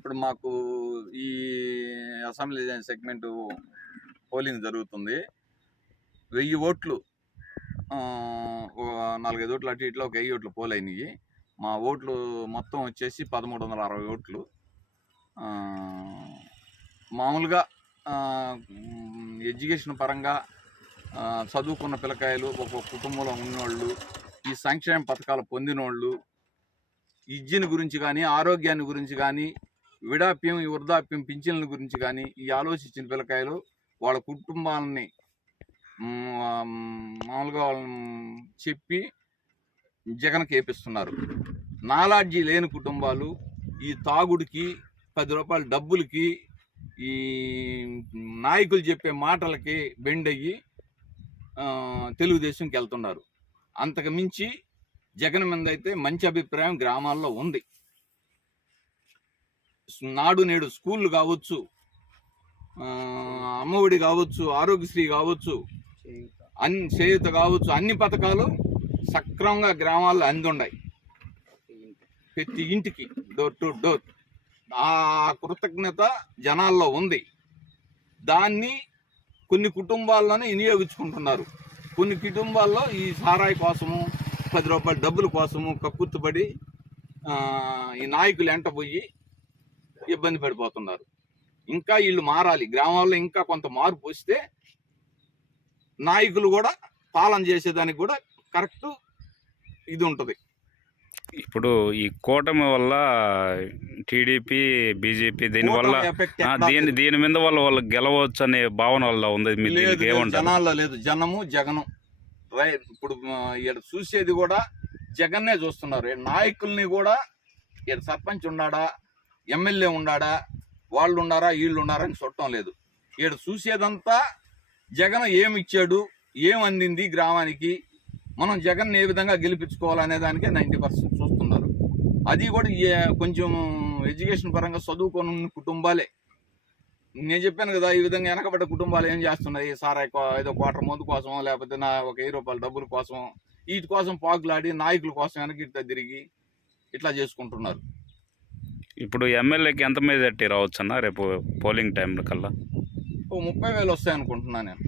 ఇప్పుడు మాకు ఈ అసెంబ్లీ సెగ్మెంట్ పోలింగ్ జరుగుతుంది. వెయ్యి ఓట్లు ఒక నాలుగైదు ఓట్లు అటు ఇట్లా ఒక వెయ్యి ఓట్లు పోల్ అయినాయి. మా ఓట్లు మొత్తం వచ్చేసి పదమూడు వందల అరవై ఓట్లు. మామూలుగా ఎడ్యుకేషన్ పరంగా చదువుకున్న పిల్లకాయలు ఒక కుటుంబంలో ఉన్నోళ్ళు ఈ సంక్షేమ పథకాలు పొందినోళ్ళు విద్యను గురించి కానీ ఆరోగ్యాన్ని గురించి కానీ విడాప్యం ఈ వృద్ధాప్యం పింఛన్ల గురించి కానీ ఈ ఆలోచించిన పిల్లకాయలు వాళ్ళ కుటుంబాలని మామూలుగా వాళ్ళని చెప్పి జగన్కి వేపిస్తున్నారు నాలాడ్జీ లేని కుటుంబాలు ఈ తాగుడికి పది రూపాయల డబ్బులకి ఈ నాయకులు చెప్పే మాటలకి బెండ్ అయ్యి తెలుగుదేశంకి వెళ్తున్నారు. అంతకు మించి జగన్ మీద అయితే మంచి అభిప్రాయం గ్రామాల్లో ఉంది. నాడు నేడు స్కూళ్ళు కావచ్చు అమ్మఒడి కావచ్చు ఆరోగ్యశ్రీ కావచ్చు అన్ని చేయుత కావచ్చు అన్ని పథకాలు సక్రమంగా గ్రామాల్లో అందుండాయి. ప్రతి ఇంటికి డోర్ టు డోర్. ఆ కృతజ్ఞత జనాల్లో ఉంది. దాన్ని కొన్ని కుటుంబాల్లోనే వినియోగించుకుంటున్నారు. కొన్ని కుటుంబాల్లో ఈ సారాయి కోసము పది రూపాయల డబ్బుల కోసము కక్కుర్తుపడి ఈ నాయకులు ఎంట పోయి ఇబ్బంది పడిపోతున్నారు. ఇంకా వీళ్ళు మారాలి. గ్రామాల్లో ఇంకా కొంత మార్పు వస్తే నాయకులు కూడా పాలన చేసేదానికి కూడా కరెక్ట్ ఇది ఉంటుంది. ఇప్పుడు ఈ కూటమి వల్ల టీడీపీ బీజేపీ దీని వల్ల దీని. దీని మీద వాళ్ళ వాళ్ళు గెలవచ్చు అనే భావన వల్ల ఉంది జనాల్లో లేదు. జనము జగను. రై ఇప్పుడు ఈడ చూసేది కూడా జగన్నే చూస్తున్నారు. నాయకుల్ని కూడా ఈడ సర్పంచ్ ఉన్నాడా? ఎమ్మెల్యే ఉన్నాడా వాళ్ళు ఉన్నారా వీళ్ళు ఉన్నారా అని చూడటం లేదు. ఇక్కడ చూసేదంతా జగన్ ఏమి ఇచ్చాడు ఏం అందింది గ్రామానికి? మనం జగన్ ఏ విధంగా గెలిపించుకోవాలనే దానికే నైంటీ పర్సెంట్ చూస్తున్నారు. అది కూడా కొంచెం ఎడ్యుకేషన్ పరంగా చదువుకొని కుటుంబాలే. నేను చెప్పాను కదా ఈ విధంగా వెనకబడ్డ కుటుంబాలు ఏం చేస్తున్నాయి? సార్ ఏదో క్వార్టర్ మందు కోసం లేకపోతే నా ఒక వెయ్యి రూపాయల డబ్బుల కోసం వీటి కోసం పాకులాడి నాయకుల కోసం వెనక ఇట్లా తిరిగి ఇట్లా చేసుకుంటున్నారు. ఇప్పుడు ఎమ్మెల్యేకి ఎంత మెజార్టీ రావచ్చు అన్న రేపు పోలింగ్ టైం కల్లా? ఓ ముప్పై వేలు వస్తాయి అనుకుంటున్నాను నేను.